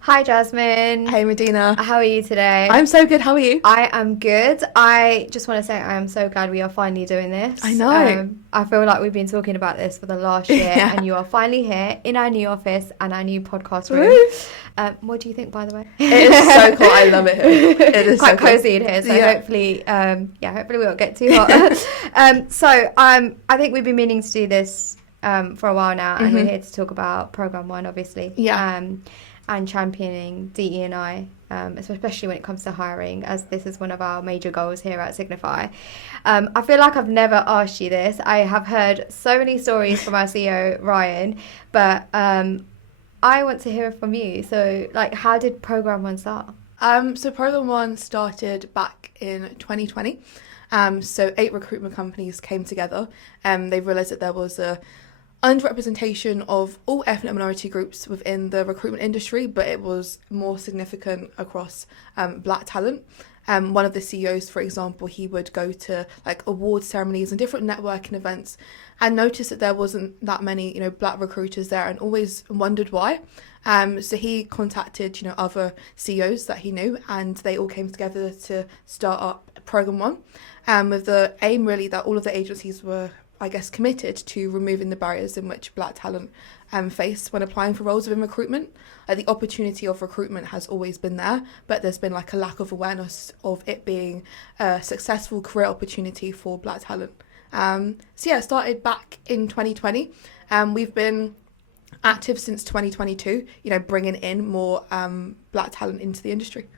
Hi Jasmine. Hey Madina. How are you today? I'm so good, how are you? I am good. I just want to say I am so glad we are finally doing this. I know. I feel like we've been talking about this for the last year Yeah. and you are finally here in our new office and our new podcast room. What do you think, by the way? It is so cool. I love it here. It is quite so cool. cozy in here, so hopefully we won't get too hot. I think we've been meaning to do this for a while now, and we're here to talk about Programme 1, obviously. Yeah. And championing DE&I, especially when it comes to hiring, as this is one of our major goals here at Signify. I feel like I've never asked you this. I have heard so many stories from our CEO, Ryan, but I want to hear from you. So, how did Programme 1 start? So Programme 1 started back in 2020. So 8 recruitment companies came together and they realised that there was a underrepresentation of all ethnic minority groups within the recruitment industry, but it was more significant across black talent. One of the CEOs, for example, he would go to award ceremonies and different networking events and notice that there wasn't that many, black recruiters there, and always wondered why. So he contacted, other CEOs that he knew, and they all came together to start up Programme 1, with the aim really that all of the agencies were, committed to removing the barriers in which black talent face when applying for roles within recruitment. The opportunity of recruitment has always been there, but there's been a lack of awareness of it being a successful career opportunity for black talent. It started back in 2020. We've been active since 2022, bringing in more black talent into the industry.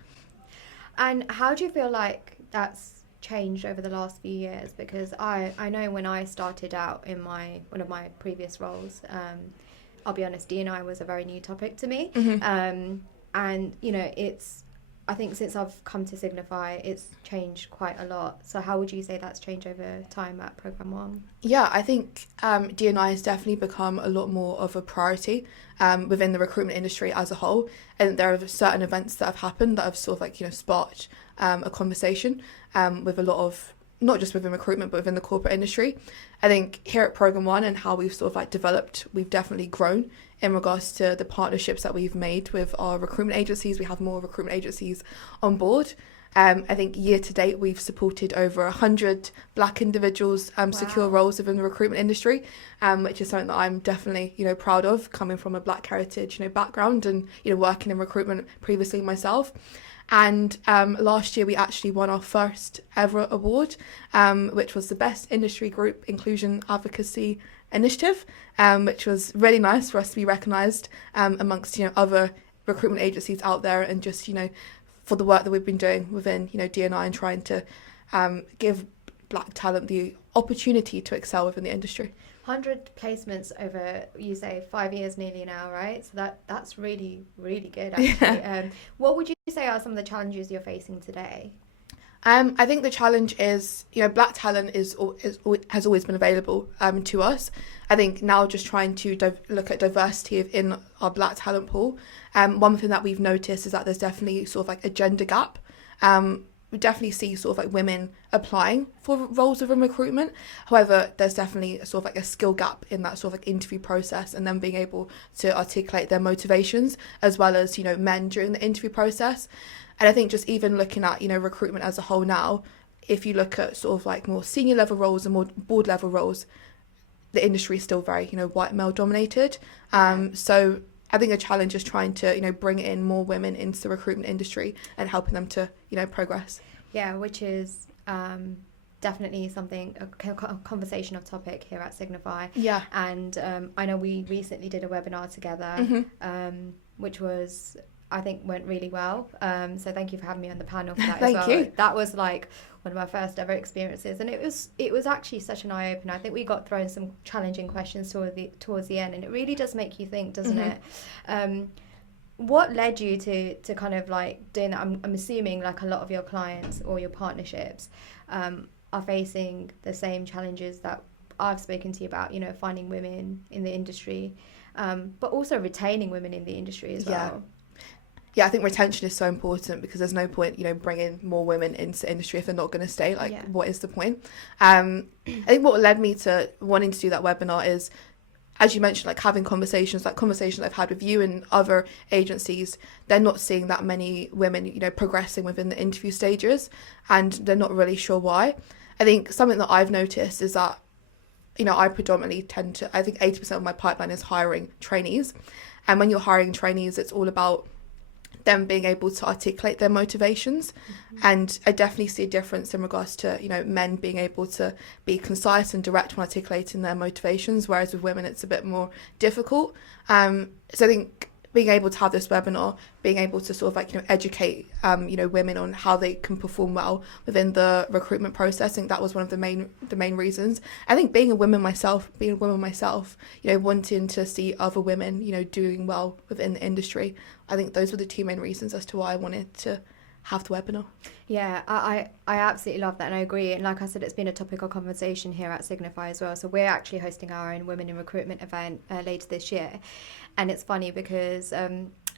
And how do you feel like that's changed over the last few years? Because I know when I started out in one of my previous roles, I'll be honest, D&I was a very new topic to me. And I think since I've come to Signify, it's changed quite a lot. So how would you say that's changed over time at Programme 1? Yeah, I think D&I has definitely become a lot more of a priority within the recruitment industry as a whole. And there are certain events that have happened that have sparked a conversation with a lot of, not just within recruitment, but within the corporate industry. I think here at Programme 1 and how we've developed, we've definitely grown in regards to the partnerships that we've made with our recruitment agencies. We have more recruitment agencies on board. I think year to date, we've supported over 100 black individuals secure roles within the recruitment industry, which is something that I'm definitely, proud of, coming from a black heritage, background and, working in recruitment previously myself. And last year we actually won our first ever award, which was the Best Industry Group Inclusion Advocacy Initiative, which was really nice for us to be recognised amongst other recruitment agencies out there, and just for the work that we've been doing within D&I and trying to give black talent the opportunity to excel within the industry. 100 placements over, you say, 5 years nearly now, right? So that's really, really good, actually. Yeah. What would you say are some of the challenges you're facing today? I think the challenge is, black talent has always been available to us. I think now just trying to look at diversity in our black talent pool. One thing that we've noticed is that there's definitely a gender gap. We definitely see women applying for roles within recruitment. However, there's definitely a skill gap in that interview process, and then being able to articulate their motivations, as well as men during the interview process. And I think just even looking at recruitment as a whole now, if you look at more senior level roles and more board level roles, the industry is still very white male dominated. So I think a challenge is trying to, bring in more women into the recruitment industry and helping them to, progress. Yeah, which is definitely something, a conversational topic here at Signify. Yeah. And I know we recently did a webinar together, which was, I think, went really well. So thank you for having me on the panel for that as well. Thank you. That was one of my first ever experiences, and it was actually such an eye-opener. I think we got thrown some challenging questions towards the end, and it really does make you think, doesn't it? What led you to kind of doing that? I'm assuming a lot of your clients or your partnerships are facing the same challenges that I've spoken to you about, finding women in the industry, but also retaining women in the industry as well. yeah, I think retention is so important, because there's no point, bringing more women into the industry if they're not going to stay. Like, what is the point? I think what led me to wanting to do that webinar is, as you mentioned, like having conversations I've had with you and other agencies. They're not seeing that many women, progressing within the interview stages, and they're not really sure why. I think something that I've noticed is that, I predominantly I think 80% of my pipeline is hiring trainees. And when you're hiring trainees, it's all about them being able to articulate their motivations. And I definitely see a difference in regards to, men being able to be concise and direct when articulating their motivations, whereas with women it's a bit more difficult. So I think being able to have this webinar, being able to sort of educate women on how they can perform well within the recruitment process, I think that was one of the main reasons. I think being a woman myself, wanting to see other women doing well within the industry, I think those were the two main reasons as to why I wanted to have the webinar. Yeah, I absolutely love that, and I agree. And like I said, it's been a topic of conversation here at Signify as well. So we're actually hosting our own Women in Recruitment event later this year. And it's funny because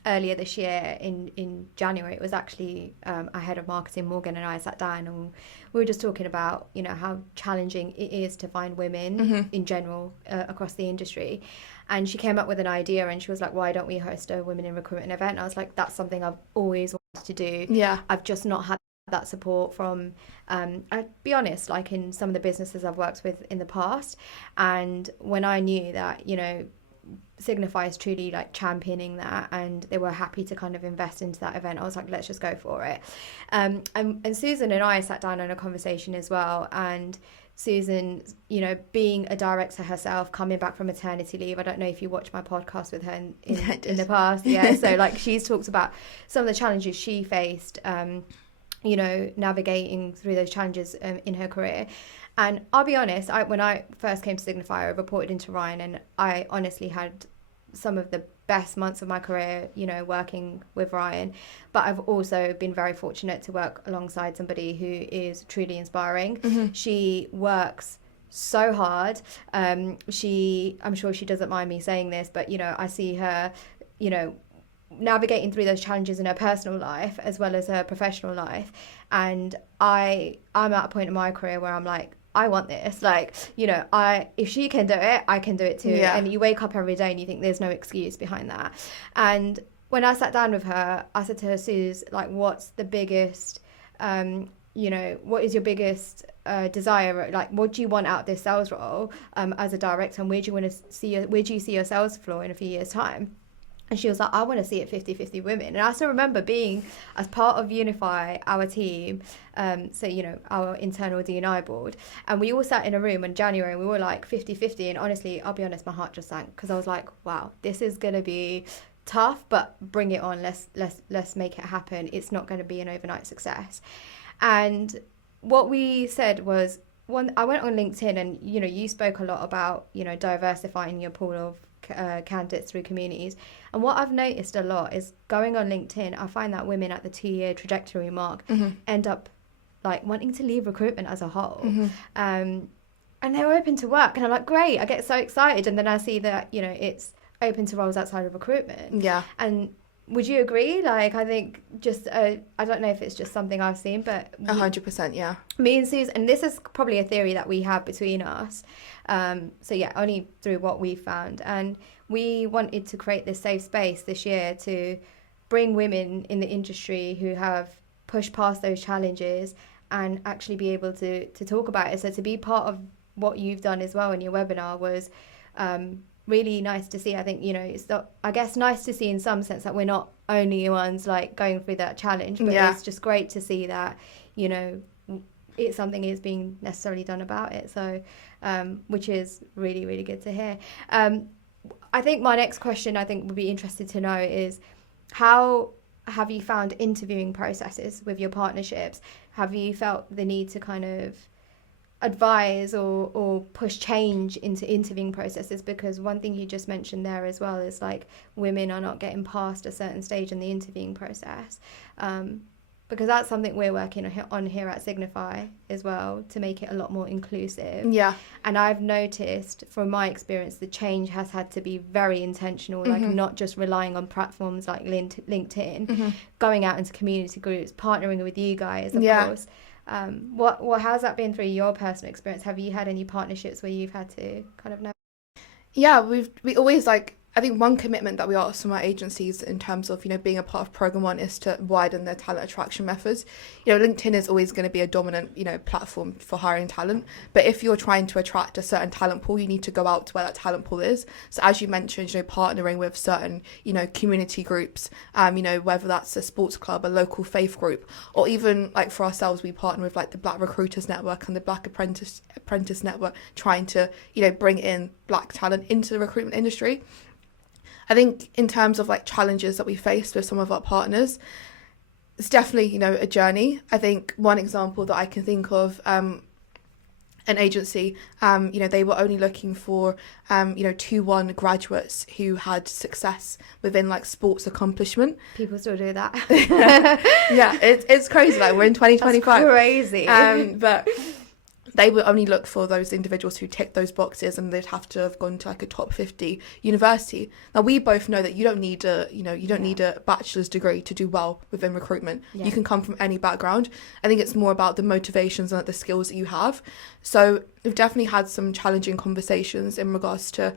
earlier this year in January, it was actually our head of marketing, Morgan, and I sat down and we were just talking about, how challenging it is to find women in general across the industry. And she came up with an idea and she was like, why don't we host a Women in Recruitment event? And I was like, that's something I've always wanted to do. Yeah. I've just not had that support from, I'll be honest, like in some of the businesses I've worked with in the past. And when I knew that, Signify is truly like championing that and they were happy to kind of invest into that event, I was like, let's just go for it. And Susan and I sat down on a conversation as well, and Susan, being a director herself, coming back from maternity leave. I don't know if you watched my podcast with her in the past. Yeah. So like she's talked about some of the challenges she faced, navigating through those challenges in her career. And I'll be honest, when I first came to Signify, I reported into Ryan, and I honestly had some of the best months of my career, working with Ryan. But I've also been very fortunate to work alongside somebody who is truly inspiring. She works so hard. I'm sure she doesn't mind me saying this, but, I see her, navigating through those challenges in her personal life as well as her professional life. And I'm at a point in my career where I'm like, I want this. Like, if she can do it, I can do it too. Yeah. And you wake up every day and you think there's no excuse behind that. And when I sat down with her, I said to her, Suze, like, what's the biggest, what is your biggest desire? Like, what do you want out of this sales role as a director? And where do you see your sales floor in a few years' time? And she was like, I want to see it 50-50 women. And I still remember being, as part of Unify, our team, our internal D&I board, and we all sat in a room in January and we were like 50-50. And honestly, I'll be honest, my heart just sank because I was like, wow, this is going to be tough, but bring it on. Let's make it happen. It's not going to be an overnight success. And what we said was, I went on LinkedIn and, you spoke a lot about, diversifying your pool of candidates through communities. And what I've noticed a lot is going on LinkedIn, I find that women at the 2-year trajectory mark end up like wanting to leave recruitment as a whole. And they're open to work. And I'm like, great, I get so excited. And then I see that, it's open to roles outside of recruitment. Yeah. And would you agree? Like, I think just, I don't know if it's just something I've seen, but 100%, yeah. Me and Suze, and this is probably a theory that we have between us. So yeah, only through what we found. And we wanted to create this safe space this year to bring women in the industry who have pushed past those challenges and actually be able to talk about it. So to be part of what you've done as well in your webinar was really nice to see. I think, it's not, I guess, nice to see in some sense that we're not only ones like going through that challenge, but it's just great to see that, it's something is being necessarily done about it. So, which is really, really good to hear. I think my next question, would be interested to know is, how have you found interviewing processes with your partnerships? Have you felt the need to kind of advise or push change into interviewing processes? Because one thing you just mentioned there as well is like women are not getting past a certain stage in the interviewing process. because that's something we're working on here at Signify as well, to make it a lot more inclusive. Yeah. And I've noticed from my experience, the change has had to be very intentional, like not just relying on platforms like LinkedIn, going out into community groups, partnering with you guys, of course. What has that been through your personal experience? Have you had any partnerships where you've had to kind of know? Yeah, we always like, I think one commitment that we ask from our agencies in terms of, being a part of Program 1 is to widen their talent attraction methods. LinkedIn is always going to be a dominant, platform for hiring talent. But if you're trying to attract a certain talent pool, you need to go out to where that talent pool is. So as you mentioned, partnering with certain, community groups, whether that's a sports club, a local faith group, or even like for ourselves, we partner with like the Black Recruiters Network and the Black Apprentice Network, trying to, bring in Black talent into the recruitment industry. I think in terms of like challenges that we faced with some of our partners, it's definitely, a journey. I think one example that I can think of, an agency, they were only looking for, 2-1 graduates who had success within like sports accomplishment. People still do that. Yeah, it's crazy. Like we're in 2025. That's crazy. But they would only look for those individuals who tick those boxes, and they'd have to have gone to like a top 50 university. Now we both know that you don't need a bachelor's degree to do well within recruitment. Yeah. You can come from any background. I think it's more about the motivations and the skills that you have. So we've definitely had some challenging conversations in regards to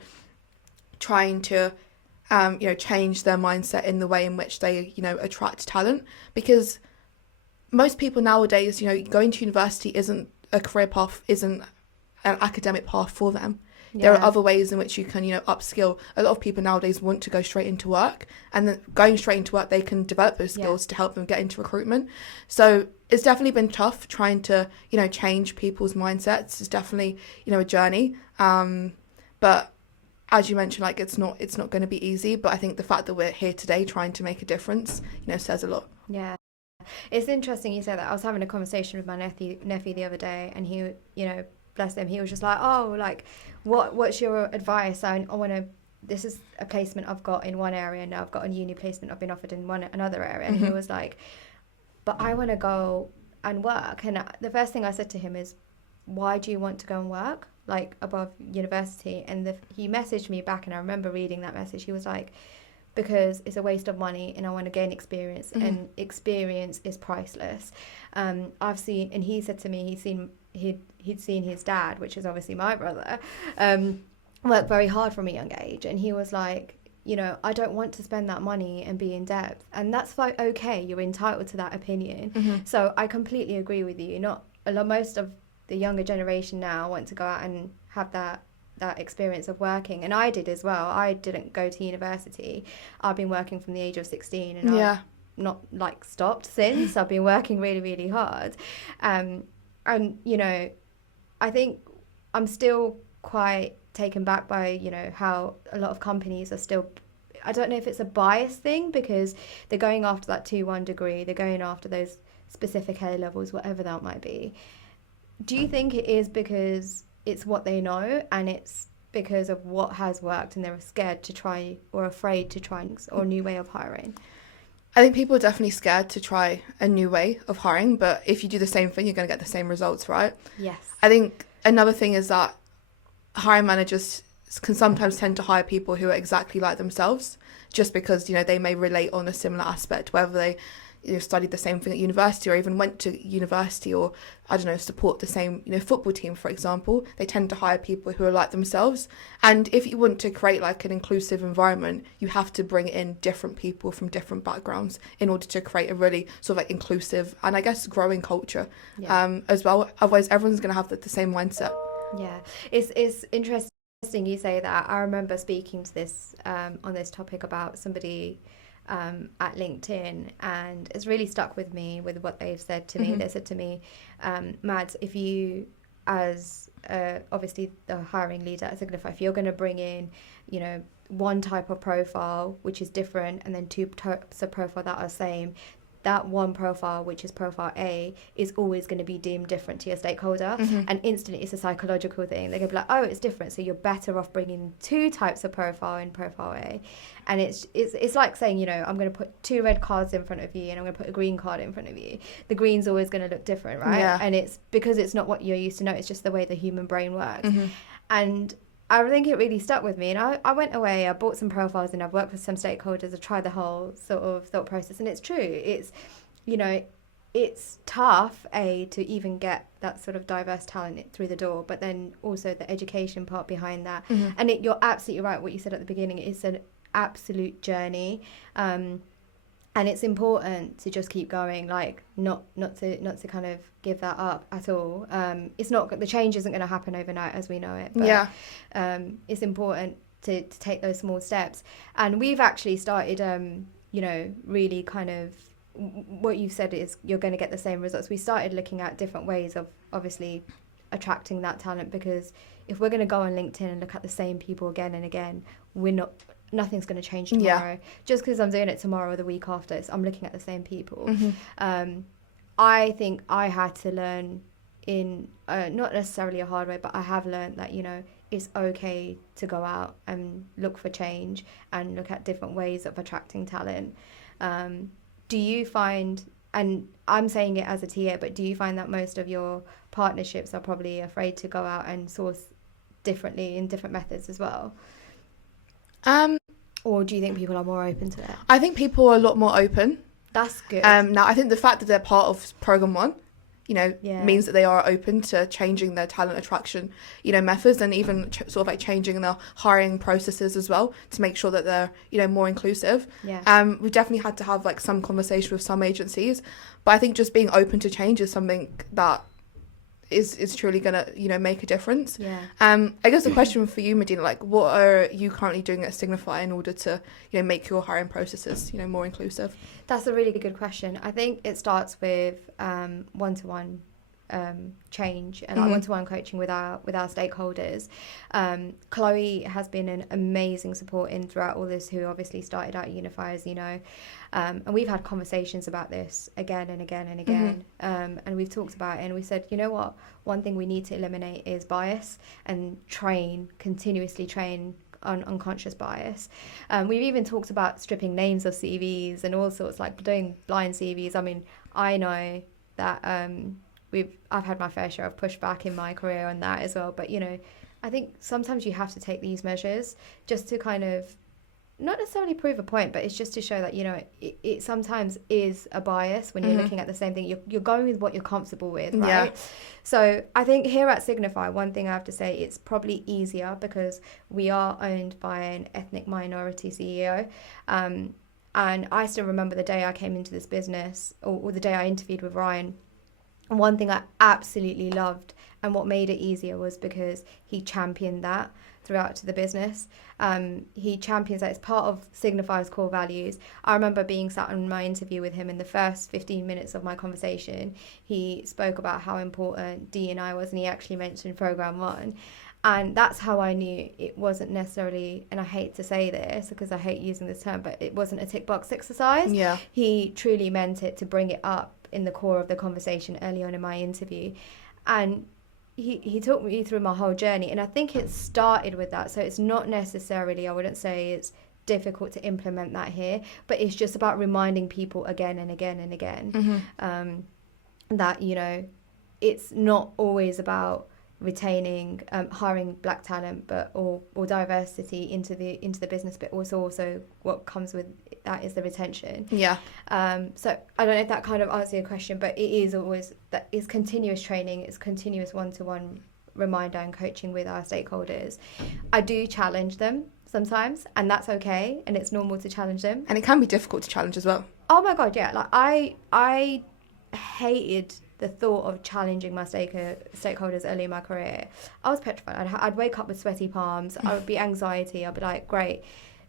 trying to change their mindset in the way in which they attract talent, because most people nowadays, going to university isn't a career path, isn't an academic path for them. Yeah. There are other ways in which you can, upskill. A lot of people nowadays want to go straight into work, and then going straight into work, they can develop those skills to help them get into recruitment. So it's definitely been tough trying to, change people's mindsets. It's definitely, a journey. But as you mentioned, like it's not going to be easy. But I think the fact that we're here today trying to make a difference, says a lot. Yeah. It's interesting you say that. I was having a conversation with my nephew the other day, and he, bless him, he was just like, oh, like, what's your advice? I want to, this is a placement I've got in one area, now I've got a uni placement I've been offered in another area. And he was like, but I want to go and work. And the first thing I said to him is, why do you want to go and work, like, above university? And he messaged me back, and I remember reading that message. He was like, because it's a waste of money and I want to gain experience, and experience is priceless. I've seen, and he said to me, he'd seen his dad, which is obviously my brother, work very hard from a young age, and he was like, I don't want to spend that money and be in debt, and that's okay. You're entitled to that opinion. So I completely agree with you. Most of the younger generation now want to go out and have that experience of working, and I did as well. I didn't go to university. I've been working from the age of 16, and I've not like stopped since. I've been working really, really hard, and I think I'm still quite taken back by how a lot of companies are still, I don't know if it's a bias thing, because they're going after that 2-1 degree, they're going after those specific A levels, whatever that might be. Do you think it is because it's what they know, and it's because of what has worked, and they're scared to try, or afraid to try, or a new way of hiring? I think people are definitely scared to try a new way of hiring, but if you do the same thing, you're going to get the same results, right? Yes. I think another thing is that hiring managers can sometimes tend to hire people who are exactly like themselves, just because, they may relate on a similar aspect, whether they studied the same thing at university, or even went to university, or support the same football team, for example. They tend to hire people who are like themselves. And if you want to create like an inclusive environment, you have to bring in different people from different backgrounds in order to create a really sort of like inclusive and I guess growing culture as well. Otherwise everyone's going to have the same mindset. Yeah, it's interesting you say that. I remember speaking to this on this topic about somebody at LinkedIn, and it's really stuck with me with what they've said to me. They said to me, Mads, if you, as obviously the hiring leader at Signify, if you're going to bring in one type of profile which is different, and then two types of profile that are same, that one profile, which is profile A, is always going to be deemed different to your stakeholder. And instantly it's a psychological thing. They're going to be like, oh, it's different. So you're better off bringing 2 types of profile in profile A. And it's like saying, you know, I'm going to put 2 red cards in front of you and I'm going to put a green card in front of you. The green's always going to look different, right? Yeah. And it's because it's not what you're used to know. It's just the way the human brain works. And I think it really stuck with me. And I went away, I bought some profiles and I've worked with some stakeholders. I tried the whole sort of thought process. And it's true. It's, you know, it's tough, to even get that sort of diverse talent through the door, but then also the education part behind that. And you're absolutely right, what you said at the beginning. It's an absolute journey. And it's important to just keep going, like not to kind of give that up at all. It's not, the change isn't going to happen overnight as we know it. But, it's important to take those small steps. And we've actually started, you know, really kind of, what you've said is you're going to get the same results. We started looking at different ways of obviously attracting that talent, because if we're going to go on LinkedIn and look at the same people again and again, nothing's going to change tomorrow. Just because I'm doing it tomorrow or the week after, I'm looking at the same people. I think I had to learn in, not necessarily a hard way, but I have learned that, you know, it's okay to go out and look for change and look at different ways of attracting talent. Do you find, and I'm saying it as a TA, but do you find that most of your partnerships are probably afraid to go out and source differently in different methods as well? Or do you think people are more open to it? I think people are a lot more open. That's good. Now, I think the fact that they're part of Programme 1, you know, means that they are open to changing their talent attraction, you know, methods, and even sort of like changing their hiring processes as well to make sure that they're, you know, more inclusive. We've definitely had to have like some conversation with some agencies, but I think just being open to change is something that is truly gonna, you know, make a difference. I guess the question for you, Madina, like, what are you currently doing at Signify in order to, you know, make your hiring processes, you know, more inclusive? That's a really good question. I think it starts with one-to-one change and like one-to-one coaching with our stakeholders. Chloe has been an amazing support in throughout all this, who obviously started out at Unify, as you know, and we've had conversations about this again and again and again, and we've talked about it, and we said, you know what, one thing we need to eliminate is bias, and continuously train on unconscious bias. We've even talked about stripping names of CVs and all sorts, like doing blind CVs. I mean, I know that I've had my fair share of pushback in my career on that as well. But, you know, I think sometimes you have to take these measures just to kind of, not necessarily prove a point, but it's just to show that, you know, it sometimes is a bias when you're looking at the same thing. You're going with what you're comfortable with, right? So I think here at Signify, one thing I have to say, it's probably easier because we are owned by an ethnic minority CEO. And I still remember the day I came into this business, or the day I interviewed with Ryan. And one thing I absolutely loved, and what made it easier, was because he championed that throughout to the business. He champions that. It's part of Signify's core values. I remember being sat in my interview with him, in the first 15 minutes of my conversation, he spoke about how important D&I was, and he actually mentioned Programme 1. And that's how I knew it wasn't necessarily, and I hate to say this because I hate using this term, but it wasn't a tick box exercise. He truly meant it to bring it up in the core of the conversation early on in my interview. And he took me through my whole journey, and I think it started with that. So it's not necessarily, I wouldn't say it's difficult to implement that here, but it's just about reminding people again and again and again that, you know, it's not always about retaining, hiring black talent, but or diversity into the business, but also what comes with that is the retention. So I don't know if that kind of answers your question, but it is always, that is continuous training, it's continuous one-to-one reminder and coaching with our stakeholders. I do challenge them sometimes, and that's okay, and it's normal to challenge them, and it can be difficult to challenge as well. Oh my god, yeah. Like I hated the thought of challenging my stakeholders early in my career. I was petrified. I'd wake up with sweaty palms. I would be anxiety. I'd be like, great,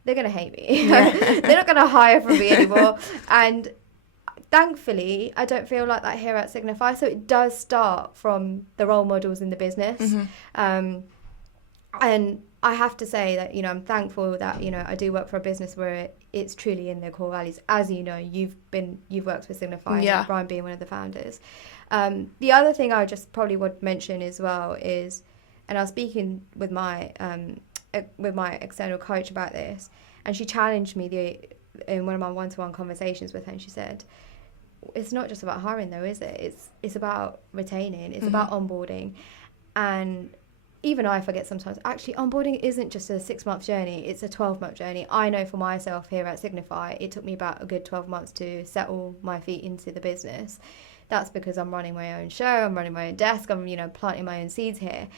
they're going to hate me. They're not going to hire from me anymore. And thankfully, I don't feel like that here at Signify. So it does start from the role models in the business. And I have to say that, I'm thankful that, I do work for a business where it's truly in their core values. As you know, you've worked with Signify, and Brian being one of the founders. The other thing I just probably would mention as well is, and I was speaking with my external coach about this, and she challenged me in one of my one-to-one conversations with her, and she said, it's not just about hiring though, is it? It's about retaining, it's about onboarding. And even I forget sometimes, actually onboarding isn't just a 6-month journey, it's a 12-month journey. I know for myself here at Signify, it took me about a good 12 months to settle my feet into the business. That's because I'm running my own show, I'm running my own desk, I'm, planting my own seeds here.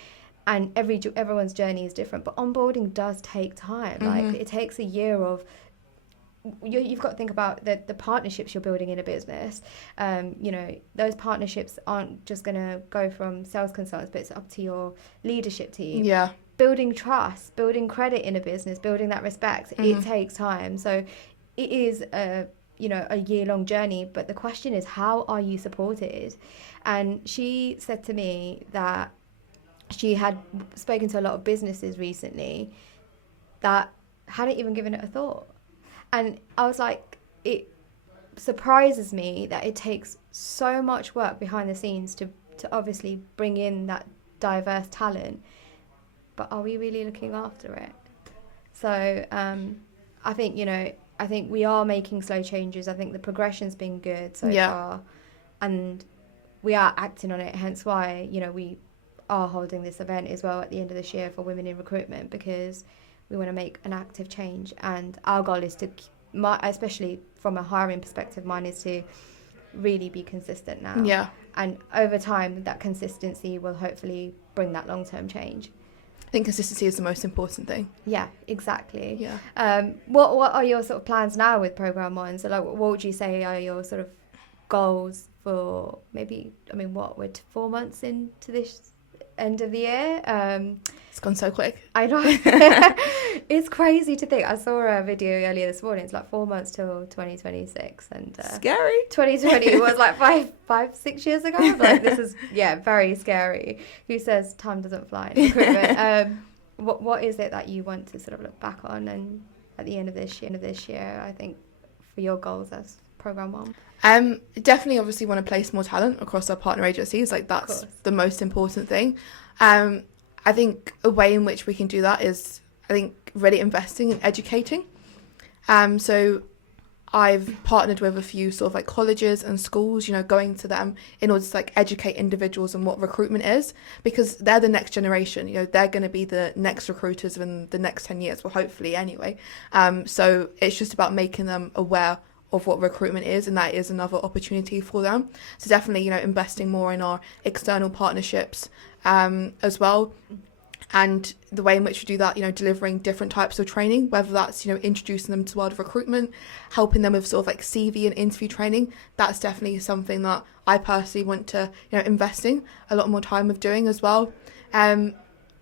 And everyone's journey is different, but onboarding does take time. Like, it takes a year of, you've got to think about the partnerships you're building in a business. Those partnerships aren't just going to go from sales consultants, but it's up to your leadership team. Yeah. Building trust, building credit in a business, building that respect, it takes time. So it is a year-long journey, but the question is, how are you supported? And she said to me that she had spoken to a lot of businesses recently that hadn't even given it a thought. And I was like, it surprises me that it takes so much work behind the scenes to obviously bring in that diverse talent. But are we really looking after it? So I think we are making slow changes. I think the progression's been good so far. And we are acting on it, hence why, we are holding this event as well at the end of this year for women in recruitment, because we want to make an active change. And our goal is to, especially from a hiring perspective, mine is to really be consistent now. Yeah. And over time, that consistency will hopefully bring that long-term change. I think consistency is the most important thing. Yeah, exactly. Yeah. What are your sort of plans now with Program 1? So, like, what would you say are your sort of goals for maybe, we're 4 months into this end of the year? It's gone so quick. I know. It's crazy to think. I saw a video earlier this morning. It's like 4 months till 2026, and scary. 2020 was like 6 years ago. Like, this is very scary. Who says time doesn't fly in recruitment? What is it that you want to sort of look back on, and at the end of this year, I think, for your goals as Program 1? Definitely, obviously, want to place more talent across our partner agencies. Like, that's the most important thing. I think a way in which we can do that is, I think, really investing in educating. So I've partnered with a few sort of like colleges and schools, going to them in order to like educate individuals on what recruitment is, because they're the next generation. They're going to be the next recruiters in the next 10 years, well, hopefully anyway. So it's just about making them aware of what recruitment is, and that is another opportunity for them. So definitely, investing more in our external partnerships as well. And the way in which we do that, delivering different types of training, whether that's, introducing them to the world of recruitment, helping them with sort of like CV and interview training. That's definitely something that I personally want to, investing a lot more time of doing as well.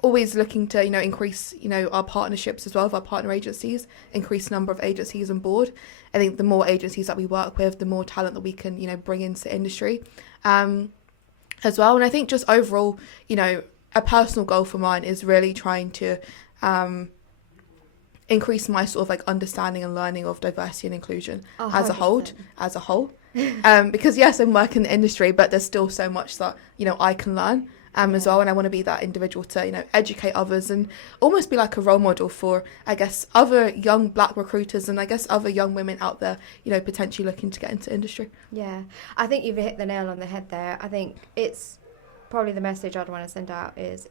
Always looking to, increase, our partnerships as well with our partner agencies, increase the number of agencies on board. I think the more agencies that we work with, the more talent that we can, bring into industry as well. And I think just overall, a personal goal for mine is really trying to increase my sort of like understanding and learning of diversity and inclusion as a whole. Because yes, I'm working in the industry, but there's still so much that, I can learn as well. And I want to be that individual to, educate others and almost be like a role model for, I guess, other young black recruiters and I guess other young women out there, potentially looking to get into industry. Yeah, I think you've hit the nail on the head there. I think it's probably the message I'd want to send out is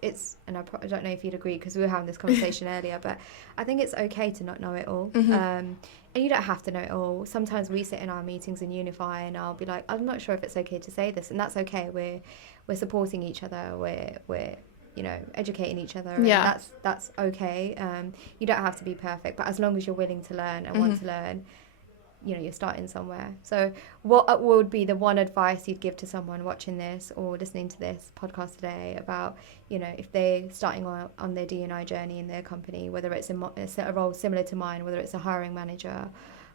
and I don't know if you'd agree because we were having this conversation earlier, but I think it's okay to not know it all. And you don't have to know it all. Sometimes we sit in our meetings in Unify and I'll be like, I'm not sure if it's okay to say this, and that's okay. We're supporting each other, we're educating each other, and that's okay. You don't have to be perfect, but as long as you're willing to learn and want to learn, you're starting somewhere. So what would be the one advice you'd give to someone watching this or listening to this podcast today about, if they're starting on their D&I journey in their company, whether it's a role similar to mine, whether it's a hiring manager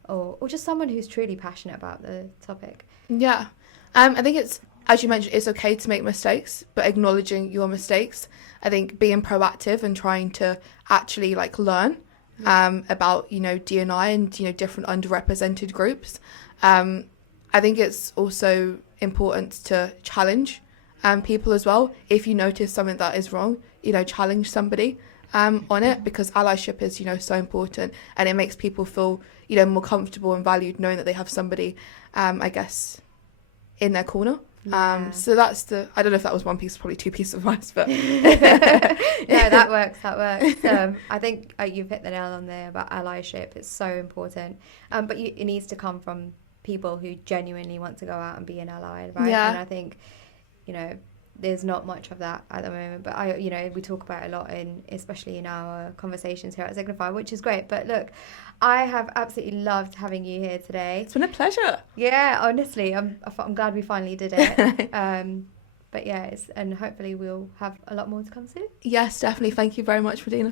or just someone who's truly passionate about the topic? Yeah. I think it's as you mentioned, it's okay to make mistakes, but acknowledging your mistakes. I think being proactive and trying to actually like learn about, you know, D&I and, you know, different underrepresented groups. I think it's also important to challenge people as well. If you notice something that is wrong, you know, challenge somebody on it, because allyship is, you know, so important, and it makes people feel, you know, more comfortable and valued knowing that they have somebody, I guess, in their corner. Yeah. So that's I don't know if that was one piece, probably two pieces of advice, but No, that works. I think you've hit the nail on there about allyship. It's so important, but it needs to come from people who genuinely want to go out and be an ally, right? Yeah. And I think, you know, there's not much of that at the moment, but you know, we talk about it a lot especially in our conversations here at Signify, which is great. But look, I have absolutely loved having you here today. It's been a pleasure. Yeah, honestly, I'm glad we finally did it. But yeah, and hopefully we'll have a lot more to come soon. Yes, definitely. Thank you very much, Madina.